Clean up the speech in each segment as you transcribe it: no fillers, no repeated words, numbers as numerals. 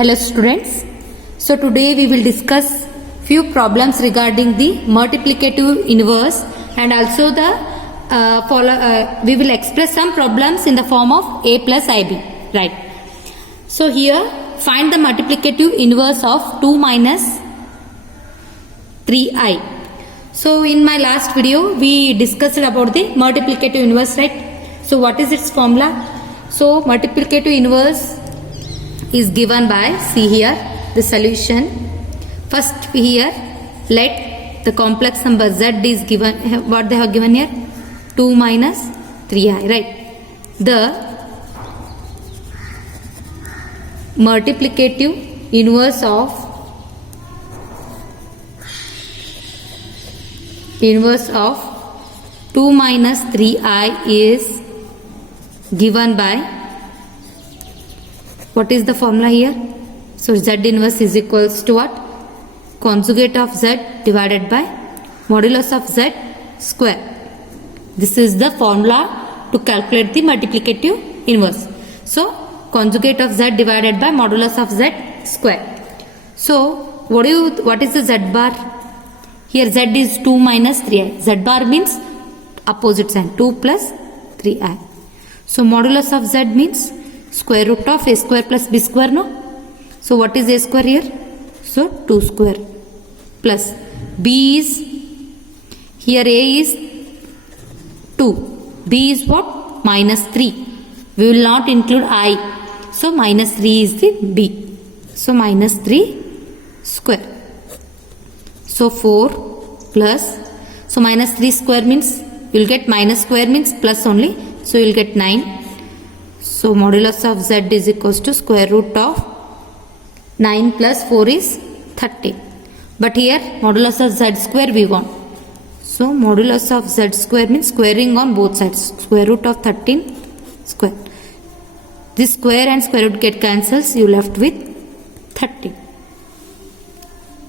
Hello students. So today we will discuss few problems regarding the multiplicative inverse and also the we will express some problems in the form of a plus ib, right? So here find the multiplicative inverse of 2 minus 3i. So in my last video we discussed about the multiplicative inverse, right? So what is its formula? So multiplicative inverse is given by, see here the solution. First here let the complex number z is given, what they have given here, 2 minus 3i, right? The multiplicative inverse of 2 minus 3i is given by, what is the formula here? So z inverse is equals to what? Conjugate of z divided by modulus of z square. This is the formula to calculate the multiplicative inverse. So conjugate of z divided by modulus of z square. So what is the z bar? Here z is 2 minus 3i. Z bar means opposite sign, 2 plus 3i. So modulus of z means square root of a square plus b square, no? So what is a square here? So 2 square plus b is, here a is 2, b is what? Minus 3. We will not include I. So minus 3 is the b. So minus 3 square. So 4 plus, so minus 3 square means you will get, minus square means plus only. So you will get 9. So modulus of z is equals to square root of 9 plus 4 is 30. But here modulus of z square we want. So modulus of z square means squaring on both sides. Square root of 13 square. This square and square root get cancels. You left with 30.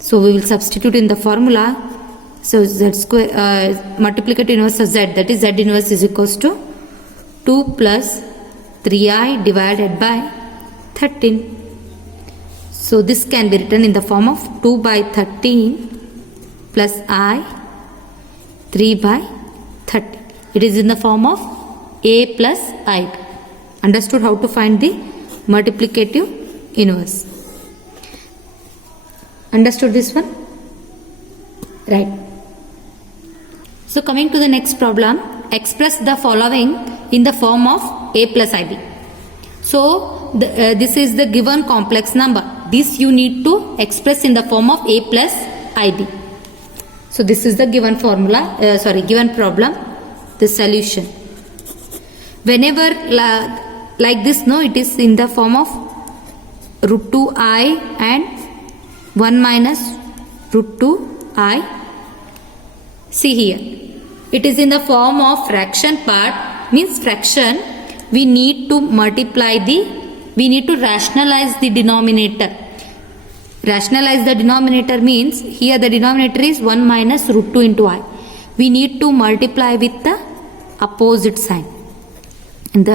So we will substitute in the formula. So z square multiplicative inverse of z, that is z inverse is equals to 2 plus 3i divided by 13. So this can be written in the form of 2 by 13 plus I 3 by 30. It is in the form of a plus I. Understood how to find the multiplicative inverse? Understood this one? Right. So coming to the next problem, express the following in the form of a plus ib. So this is the given complex number. This you need to express in the form of a plus ib. So this is the given formula, given problem, the solution. Whenever like this, no, it is in the form of root 2i and 1 minus root 2i. See here, it is in the form of fraction part, means fraction. We need to rationalize the denominator. Rationalize the denominator means here the denominator is 1 minus root 2 into I. We need to multiply with the opposite sign. And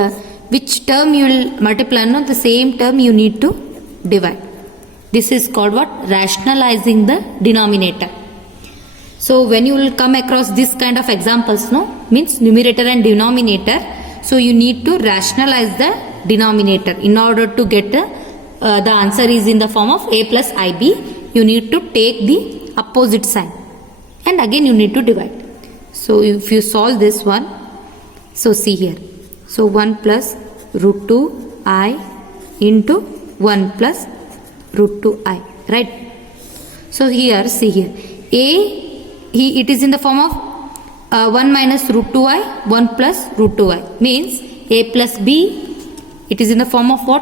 which term you will multiply, no, the same term you need to divide. This is called what? Rationalizing the denominator. So when you will come across this kind of examples, no, means numerator and denominator, so you need to rationalize the denominator in order to get the answer is in the form of a plus ib. You need to take the opposite sign and again you need to divide. So if you solve this one, so see here, so 1 plus root 2i into 1 plus root 2i, right? So here, see here, it is in the form of 1 minus root 2i, 1 plus root 2i, means a plus b, it is in the form of what?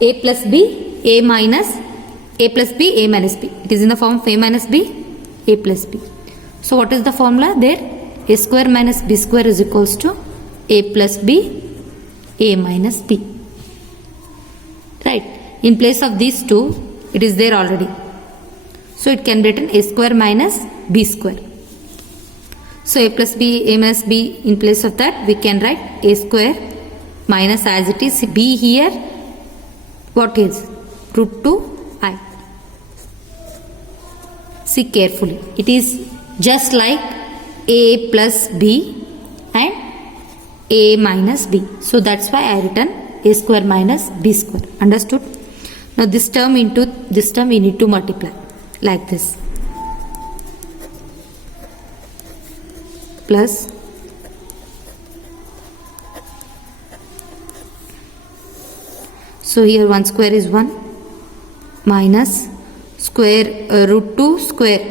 A plus b, a minus, a plus b, a minus b. It is in the form of a minus b, a plus b. So what is the formula there? A square minus b square is equals to a plus b, a minus b. Right. In place of these two, it is there already. So it can be written a square minus b square. So a plus b, a minus b, in place of that we can write a square minus, as it is b here, what is root 2i. See carefully. It is just like a plus b and a minus b. So that's why I written a square minus b square. Understood? Now this term into this term we need to multiply like this. Plus so here 1 square is 1 minus square root 2 square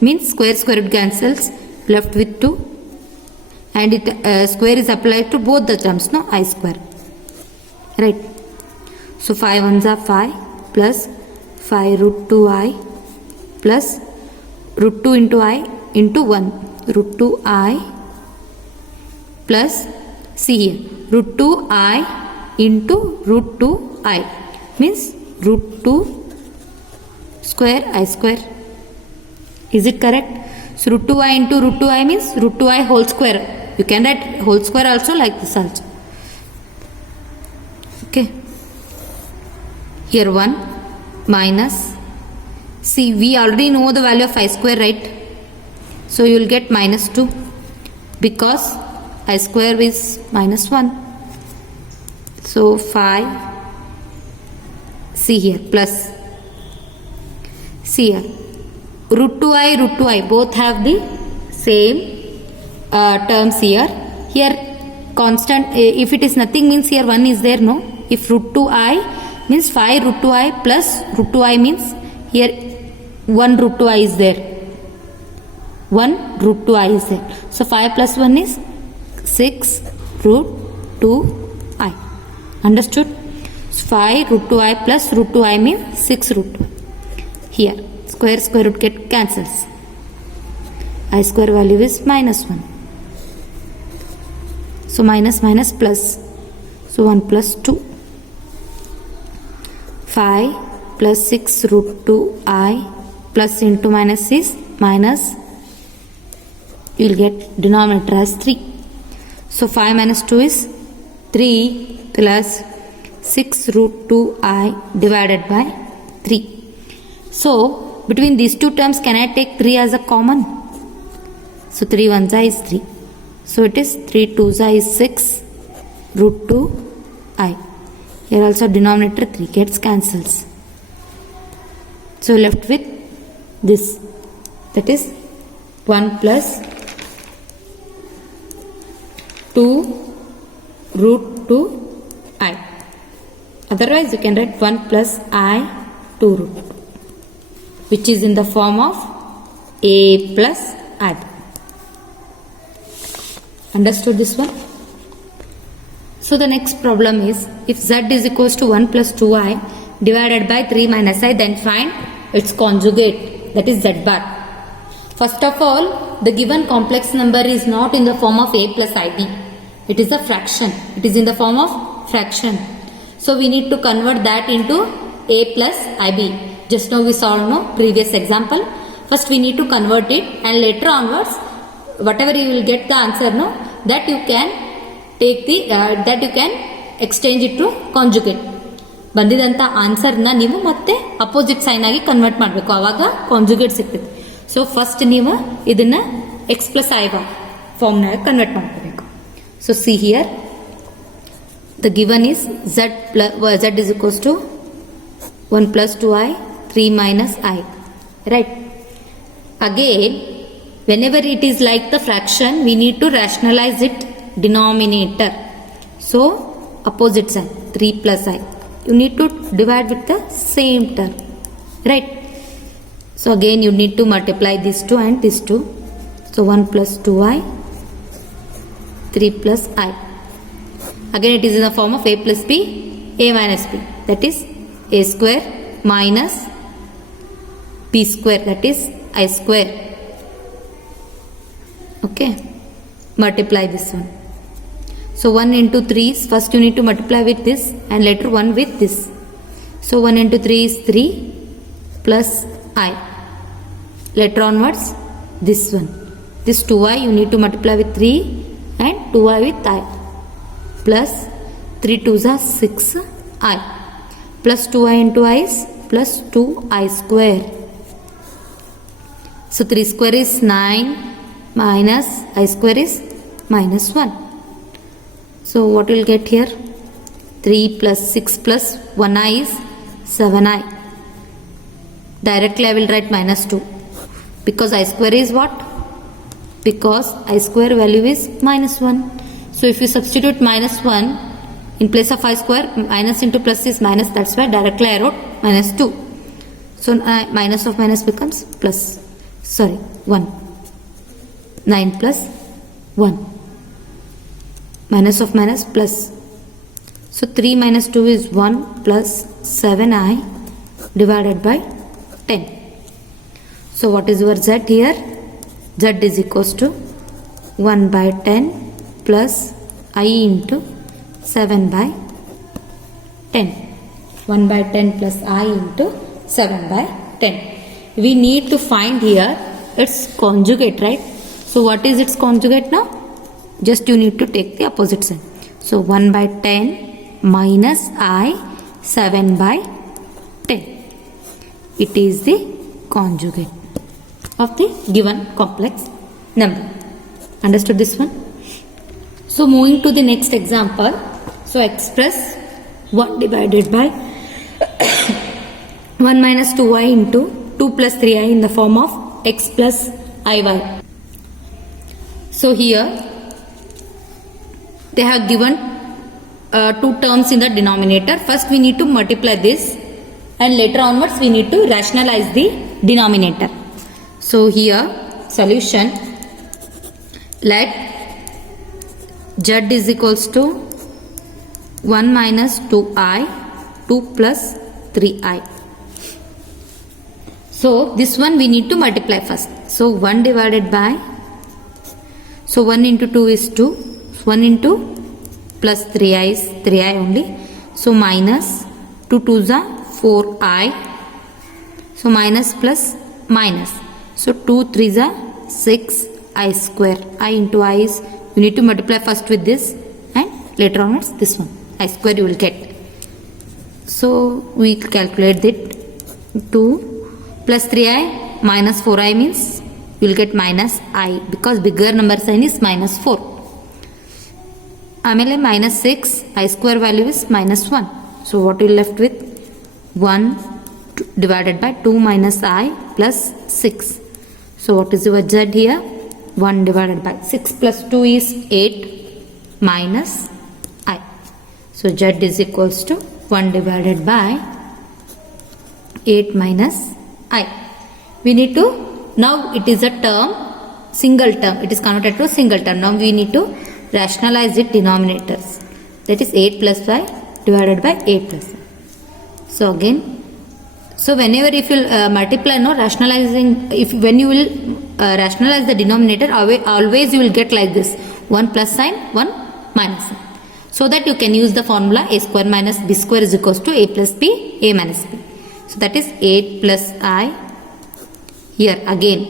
means square root cancels, left with 2, and it square is applied to both the terms, no, I square, right? So 5 ones are 5 plus 5 root 2i plus root 2 into I into 1 root 2i plus, see here, root 2i into root 2i means root 2 square I square. Is it correct? So root 2i into root 2i means root 2i whole square. You can write whole square also like this also. Okay. Here 1 minus, see we already know the value of I square, right? So you will get minus 2 because I square is minus 1. So 5, see here, plus, see here, root 2i both have the same terms here. Here constant, if it is nothing means here 1 is there, no? If root 2i means 5 root 2i plus root 2i means here 1 root 2i is there. 1 root 2i is there. So 5 plus 1 is 6 root 2i. Understood? So 5 root 2i plus root 2i means 6 root 2i. Here square root get cancels. I square value is minus 1. So minus plus. So 1 plus 2. 5 plus 6 root 2i plus into minus is minus. You will get denominator as 3. So 5 minus 2 is 3 plus 6 root 2i divided by 3. So between these two terms, can I take 3 as a common? So 3 ones is 3. So it is 3 twos is 6 root 2i. Here also denominator 3 gets cancels. So left with this, that is 1 plus 2 root 2i. Otherwise you can write 1 plus I 2 root 2, which is in the form of a plus I. Understood this one? So the next problem is, if z is equals to 1 plus 2i divided by 3 minus I, then find its conjugate, that is z bar. First of all, the given complex number is not in the form of a plus ib. It is a fraction. It is in the form of fraction. So we need to convert that into a plus ib. Just now we solved no previous example. First we need to convert it, and later onwards whatever you will get the answer, no, that you can take the that you can exchange it to conjugate. ಬಂದಿದಂತ ಆನ್ಸರ್ನ ನೀವು ಮತ್ತೆ opposite sign ಆಗಿ convert ಮಾಡಬೇಕು, ಆವಾಗ conjugate ಸಿಗ್ತದೆ. So first ನೀವು ಇದನ್ನ X plus I ಫಾರ್ಮ್ನಾಗ convert ಮಾಡ್ಕೋಬೇಕು. So see here the given is z is equals to 1 plus 2i 3 minus I, right? Again, whenever it is like the fraction, we need to rationalize it denominator. So opposite sign 3 plus I, you need to divide with the same term, right? So again you need to multiply these two and these two. So 1 plus 2i 3 plus I. Again it is in the form of a plus b, a minus b, that is a square minus b square, that is I square. Okay, multiply this one. So 1 into 3 is, first you need to multiply with this and later 1 with this. So 1 into 3 is 3 plus I. Later onwards this one, this 2i you need to multiply with 3 and 2i with I, plus 3 2s are 6i. plus 2i into I is plus 2i square. So 3 square is 9 minus I square is minus 1. So what will get here? 3 plus 6 plus 1i is 7i. Directly I will write minus 2 because I square is what? Because I square value is minus 1. So if you substitute minus 1 in place of I square, minus into plus is minus, that's why directly I wrote minus 2. So minus of minus becomes plus, 1. 9 plus 1. Minus of minus plus. So 3 minus 2 is 1 plus 7i divided by 10. So what is your z here? Z is equals to 1 by 10 plus I into 7 by 10. 1 by 10 plus I into 7 by 10. We need to find here its conjugate, right? So what is its conjugate now? Just you need to take the opposite sign. So 1 by 10 minus I 7 by 10. It is the conjugate of the given complex number. Understood this one? So moving to the next example. So express 1 divided by 1 minus 2i into 2 plus 3i in the form of x plus iy. So here they have given two terms in the denominator. First we need to multiply this and later onwards we need to rationalize the denominator. So here solution, let z is equals to 1 minus 2i 2 plus 3i. So this one we need to multiply first. So 1 divided by, so 1 into 2 is 2, 1 into plus 3i is 3i only. So minus 2 2s are 4i. So minus plus minus. So 2 3s are 6i square. I into I is, you need to multiply first with this and later on it's this one. I square you will get. So we calculate that 2 plus 3i minus 4i means you will get minus I because bigger number sign is minus 4. ಆಮೇಲೆ minus 6 I square value is minus 1. So what you left with? 1 divided by 2 minus I plus 6. So what is your z here? 1 divided by 6 plus 2 is 8 minus I. So z is equals to 1 divided by 8 minus I. We need to, now it is a term, single term, it is converted to single term. Now we need to rationalize it denominators. That is 8 plus y divided by 8 plus y. So again, so whenever if you multiply, no rationalizing, if when you will rationalize the denominator, always you will get like this, 1 plus sign, 1 minus sign. So that you can use the formula a square minus b square is equals to a plus b, a minus b. So that is 8 plus I. Here again,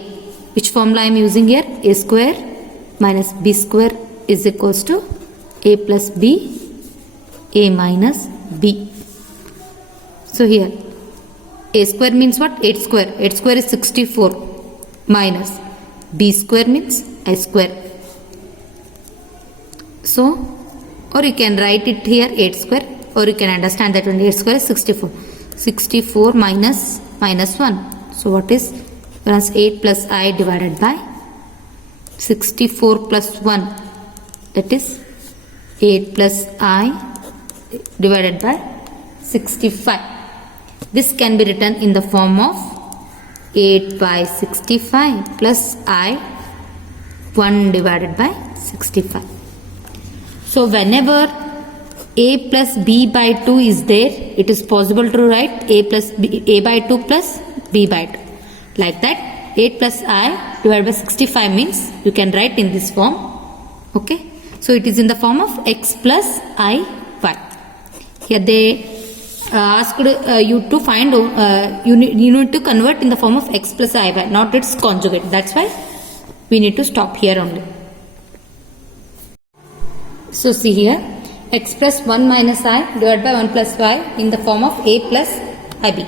which formula I am using here? A square minus b square is equals to a plus b, a minus b. So here a square means what? 8 square. 8 square is 64 minus b square means I square. So, or you can write it here 8 square, or you can understand that only 8 square is 64. 64 minus minus 1. So what is? Plus 8 plus I divided by 64 plus 1. That is 8 plus I divided by 65. This can be written in the form of 8 by 65 plus I 1 divided by 65. So whenever a plus b by 2 is there, it is possible to write a by 2 plus b by 2. Like that, 8 plus I divided by 65 means you can write in this form. Okay. So it is in the form of x plus I y. Here they asked you to find, you need to convert in the form of x plus I y, not its conjugate. That's why we need to stop here only. So see here, express 1 minus I divided by 1 plus y in the form of a plus ib.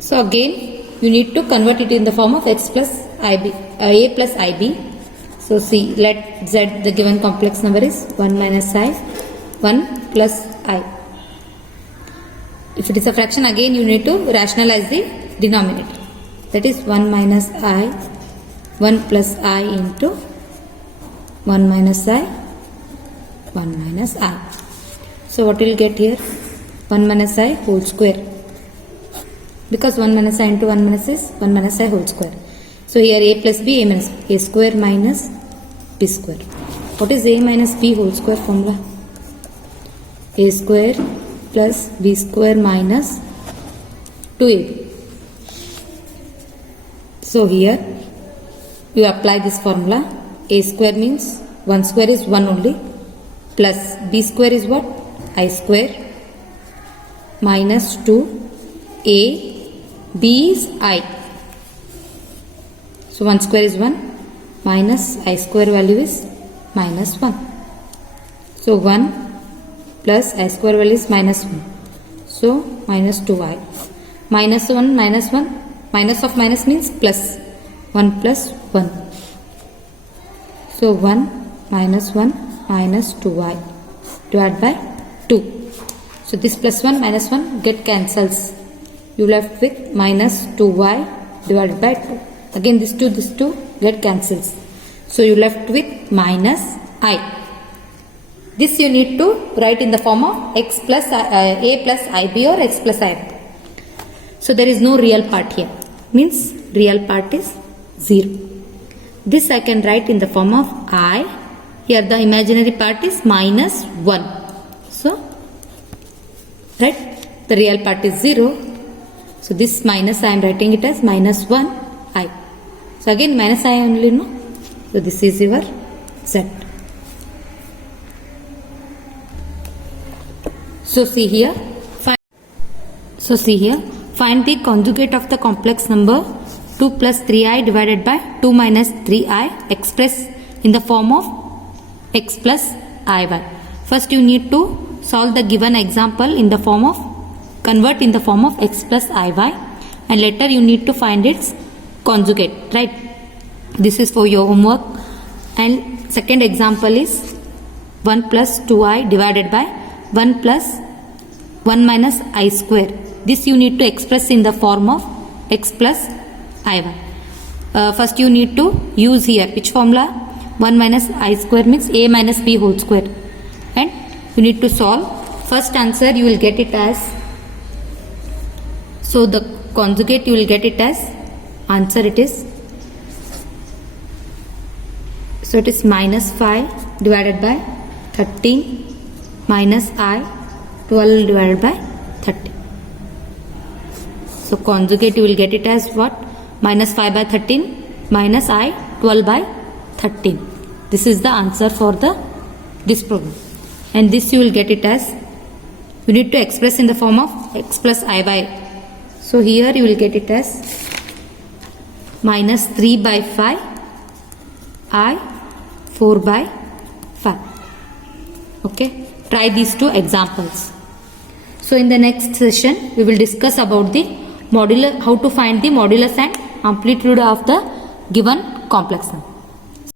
So again you need to convert it in the form of x plus ib, a plus ib. So see, let z, the given complex number is 1 minus I, 1 plus I. If it is a fraction, again you need to rationalize the denominator. That is 1 minus I, 1 plus I into 1 minus I, 1 minus I. So what will get here? 1 minus I whole square. Because 1 minus I into 1 minus is 1 minus I whole square. So here a plus b, a minus a square minus b square. What is a minus b whole square formula? A square plus b square minus 2ab. So here you apply this formula. A square means 1 square is 1 only, plus b square is what? I square minus 2a, b is I. So 1 square is 1 minus I square value is minus 1. So 1 plus I square value is minus 1. So minus 2i. Minus 1 minus 1. Minus of minus means plus. 1 plus 1. So 1 minus 1 minus 2i divided by 2. So this plus 1 minus 1 get cancels. You left with minus 2y divided by 2. Again this 2 get cancels. So you left with minus I. This you need to write in the form of x plus a plus ib or x plus ib. So there is no real part here. Means real part is 0. This I can write in the form of I. Here the imaginary part is minus 1. So right, the real part is 0. So this minus I am writing it as minus 1 I. So again minus I only, no. So this is your z. So see here. Find the conjugate of the complex number 2 plus 3i divided by 2 minus 3i expressed in the form of x plus iy. First you need to solve the given example in the form of, convert in the form of x plus iy, and later you need to find its conjugate, right? This is for your homework. And second example is 1 plus 2i divided by 1 plus 1 minus I square. This you need to express in the form of x plus iy. First you need to use here which formula? 1 minus I square means a minus b whole square, and you need to solve. First answer you will get it as, so the conjugate you will get it as, answer it is, so it is minus 5 divided by 13 minus I 12 divided by 30. So conjugate you will get it as what? Minus 5 by 13 minus I 12 by 13. This is the answer for this problem. And this you will get it as, you need to express in the form of x plus iy. So here you will get it as minus 3 by 5 I 4 by 5. Okay. Try these two examples. So in the next session we will discuss about the modulus, how to find the modulus and amplitude of the given complex number.